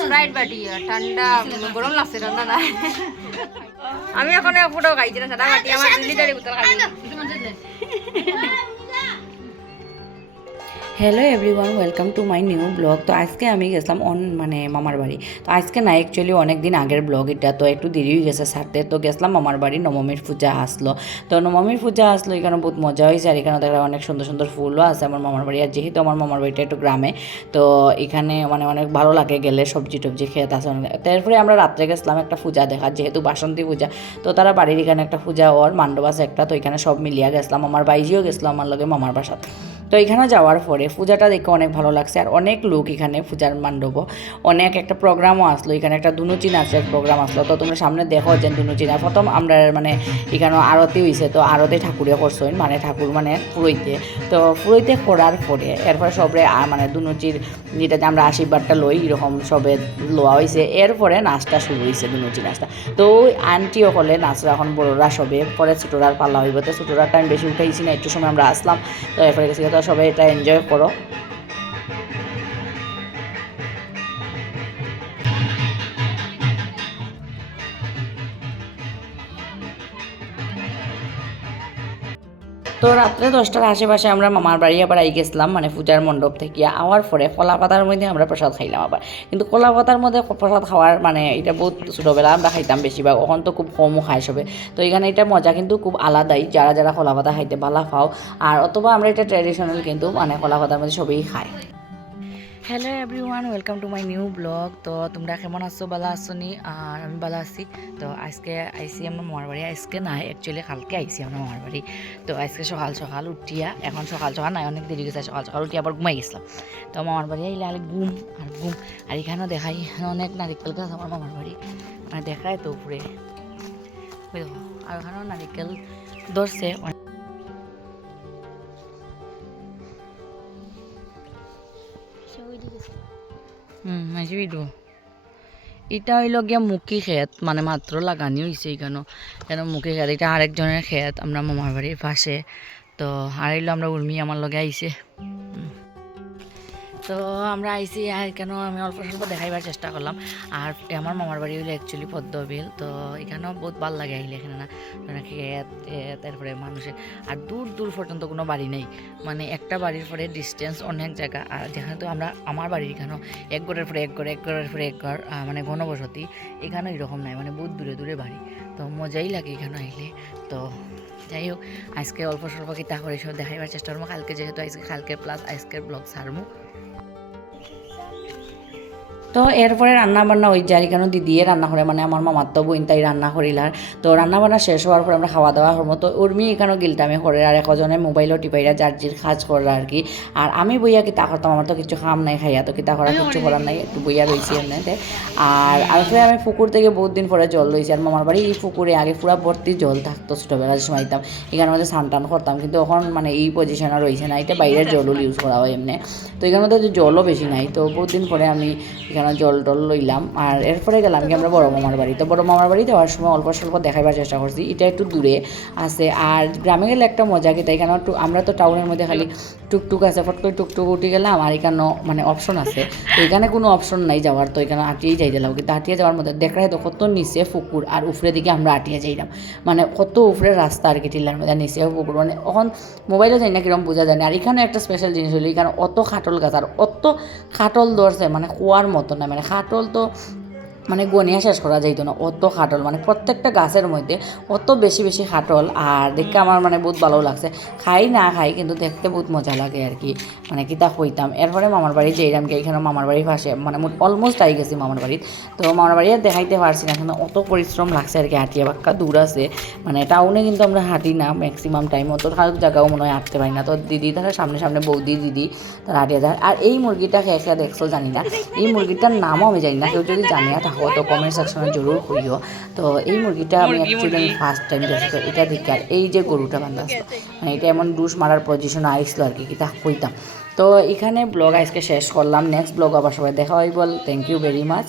Sprite বাটি ঠান্ডা গরম লাগছে ঠান্ডা না আমি এখন ফুটো খাইছি না সাদা বাটি আমার 2 লিটারের বোতল খাই hello everyone welcome to my new blog. তো আজকে আমি গেছিলাম মানে মামার বাড়ি। তো আজকে না অ্যাকচুয়ালি অনেক দিন আগের ব্লগ, এটা তো একটু দেরি হয়ে গেছে ছাড়তে। তো গেছিলাম মামার বাড়ি, নবমীর পূজা আসলো। তো নবমীর পূজা আসলো, এখানে বহুত মজা হয়েছে। আর এখানে দেখা অনেক সুন্দর সুন্দর ফুলও আছে আমার মামার বাড়ি। আর যেহেতু আমার মামার বাড়িটা একটু গ্রামে, তো এখানে মানে অনেক ভালো লাগে গেলে, সবজি টবজি খেতে আছে অনেক। তারপরে আমরা রাত্রে গেছিলাম একটা পূজা দেখা, যেহেতু বাসন্তী পূজা। তো তারা বাড়ির এখানে একটা পূজা ওর মান্ডব আছে একটা, তো এখানে সব মিলিয়া গেছিলাম। আমার বাইজিও গেছিলো আমার লগে মামার বাসাত। তো এখানে যাওয়ার পরে পূজাটা দেখে অনেক ভালো লাগছে। আর অনেক লোক এখানে পূজার মণ্ডপ, অনেক একটা প্রোগ্রামও আসলো এখানে, একটা দুনুচি নাচের প্রোগ্রাম আসলো। তো তোমরা সামনে দেখো যে দুনুচি নাচ প্রথম আমরা মানে এখানে আরতি হয়েছে। তো আরতি ঠাকুরে করছেন, মানে ঠাকুর মানে পুরোহিতে। তো পুরোহিতে করার পরে এরপরে সবরে মানে দুনুচির যেটাতে আমরা আশীর্বাদটা লই, এরকম সবে লোয়া হয়েছে। এরপরে নাচটা শুরু হয়েছে, দুনুচি নাচটা। তো ওই আন্টিও হলে নাচরা এখন বড়রা সবে, পরে ছোটোরার পাল্লা হইব। তো ছোটোরার টাইম বেশি উঠাইছি না, একটু সময় আমরা আসলাম। তো এরপরে গেছি, তো সবাই এটা এনজয় করো। তো রাত্রে 10টার আশেপাশে আমরা মামার বাড়ি আবার আই গেছিলাম, মানে পূজার মণ্ডপ থেকে আওয়ার পরে কলা পাতার মধ্যে আমরা প্রসাদ খাইলাম আবার। কিন্তু কলা পাতার মধ্যে প্রসাদ খাওয়ার মানে এটা বহুত ছোটোবেলা আমরা খাইতাম বেশিরভাগ, এখন তো খুব কমও খাই সবে। তো এখানে এটা মজা কিন্তু খুব আলাদাই, যারা যারা কলা পাতা খাইতে ভালো পাও। আর অথবা আমরা এটা ট্র্যাডিশনাল, কিন্তু মানে কলা পাতার মধ্যে সবই খায়। Hello everyone welcome to my new blog. তো তোমরা কেমন আছো, ভালো আছো নি? আর আমি ভালো আছি। তো আজকে আইসি আমরা মামার বাড়ি, আজকে নাই অ্যাকচুয়ালি কালকে আইসি আমরা মামার বাড়ি। তো আজকে সকাল সকাল উঠিয়া, এখন সকাল সকাল নাই অনেক দেরি গেছে, সকাল সকাল উঠিয়া আবার ঘুমাই গেছিলাম। তো মামার বাড়ি আইলে আলে ঘুম আর ঘুম। আর এখানেও দেখাই অনেক নারিকেল গাছ আমার মামার বাড়ি, মানে দেখায় তো উপরে। আর ওখানেও নারিকেল ধরছে। এটা হইল গিয়া মুখী ক্ষেত, মানে মাত্র লাগানি হয়েছে এখানে, কেন মুখী ক্ষেত। এটা আরেকজনের ক্ষেত আমরা মামার বাড়ির পাশে। তো আর হইলো আমরা উর্মি আমার লগে আইছে। তো আমরা আইসি, আর কেন আমি অল্প স্বল্প দেখাইবার চেষ্টা করলাম। আর আমার মামার বাড়ি হইলে অ্যাকচুয়ালি পদ্মবিল। তো এখানেও বহুত ভালো লাগে আইলে, এখানে না মানে খেত, তারপরে মানুষের। আর দূর দূর পর্যন্ত কোনো বাড়ি নেই, মানে একটা বাড়ির পরে ডিস্টেন্স অনেক জায়গা। আর যেখানে তো আমরা আমার বাড়ির এখানেও এক ঘরের পরে এক ঘর, এক ঘরের পরে এক ঘর, মানে ঘনবসতি। এখানেও এরকম নাই, মানে বহুত দূরে দূরে বাড়ি। তো মজাই লাগে এখানে আইলে। তো যাই হোক, আজকে অল্প স্বল্প কিতা করে সব দেখাইবার চেষ্টা করবো। কালকে যেহেতু আজকে কালকে প্লাস আজকের ব্লগ ছাড়বো। তো এরপরে রান্না বান্না ওই যার কেন দিদিয়ে রান্না করে, মানে আমার মামার তো বোন তাই রান্না করিলার। তো রান্না বান্না শেষ হওয়ার পরে আমরা খাওয়া দাওয়া হওয়ার মতো উর্মি এখানেও গিলটামে করে, আর একজনে মোবাইলও টিপাইরা যার জির কাজ করে আর কি। আর আমি বইয়া কিতা করতাম, আমার তো কিছু খাম নাই খাইয়া, তো কিতা করা কিছু করার নাই, একটু বইয়া রয়েছি এমনিতে। আর আসলে আমি পুকুর থেকে বহুত দিন পরে জল লইছি। আর মামার বাড়ি এই পুকুরে আগে পুরা ভর্তি জল থাকতো, ছোটোবেলার সময় আইতাম এখানের মধ্যে স্নান টান করতাম। কিন্তু এখন মানে এই পজিশনে রয়েছে না, এটা বাইরের জলও ইউজ করা হয় এমনি। তো এখানের মধ্যে জলও বেশি নাই। তো বহুত দিন পরে আমি এখানে জল টল লইলাম। আর এরপরে গেলাম কি আমরা বড় মামার বাড়ি। তো বড় মামার বাড়ি যাওয়ার সময় অল্প স্বল্প দেখাবার চেষ্টা করছি, এটা একটু দূরে আছে। আর গ্রামে গেলে একটা মজা কি, তাই এখানে আমরা তো টাউনের মধ্যে খালি টুকটুক আছে, ফট করে টুকটুক উঠে গেলাম। আর এখানেও মানে অপশন আছে, তো এখানে কোনো অপশন নাই যাওয়ার। তো এখানে হাঁটিয়েই যাই দিলাম, কিন্তু হাঁটিয়ে যাওয়ার মধ্যে দেখা তো কত নিচে পুকুর, আর উপরে দিকে আমরা হাঁটিয়ে যাইলাম, মানে কত উপরে রাস্তা আর কি, টিলার মধ্যে নিচে পুকুর। মানে এখন মোবাইলে যাই না কিরকম বোঝা যায় না। আর এখানে একটা স্পেশাল জিনিস হলো, এখানে অত খাটল গাছ, আর অত খাটল ধরছে মানে কুয়ার মতো না, মানে খাটল তো মানে গনিয়া শেষ করা যাইতো না, অত খাটল, মানে প্রত্যেকটা গাছের মধ্যে অত বেশি বেশি খাটল। আর দেখতে আমার মানে বহুত ভালো লাগছে, খাই না খাই কিন্তু দেখতে বহুত মজা লাগে আর কি, মানে কিতা হইতাম। এরপরে মামার বাড়ি যাইলাম কি, এখানে মামার বাড়ির পাশে মানে অলমোস্ট আই গেছি মামার বাড়ির। তো মামার বাড়ি আর দেখাইতে পারছি না, কিন্তু অত পরিশ্রম লাগছে আর কি, হাঁটিয়ে বাক্কা দূর আছে। মানে টাউনে কিন্তু আমরা হাঁটি না ম্যাক্সিমাম টাইম, অত জায়গাও মনে হয় হাঁটতে পারি না। তো দিদি তারা সামনে সামনে বৌদি দিদি তারা হাঁটিয়ে যায়। আর এই মুরগিটা খেয়ে দেখছো জানি না, এই মুরগিটার নামও আমি জানি না, কেউ যদি জানিয়া থাকো তো কমেন্ট সেকশনে জরুর কইও। তো এই মুরগিটা আমি অ্যাকচুয়ালি আমি ফার্স্ট টাইম দেখছি। তো এটা দেখে আর এই যে গরুটা বান্ধা আসলো, মানে এটা এমন ডুস মারার পজিশনে আইসলো আর কি, কিতা কইতাম। তো এখানে ব্লগ আজকে শেষ করলাম, নেক্সট ব্লগ আবার সবাই দেখা হইব। Thank you very much.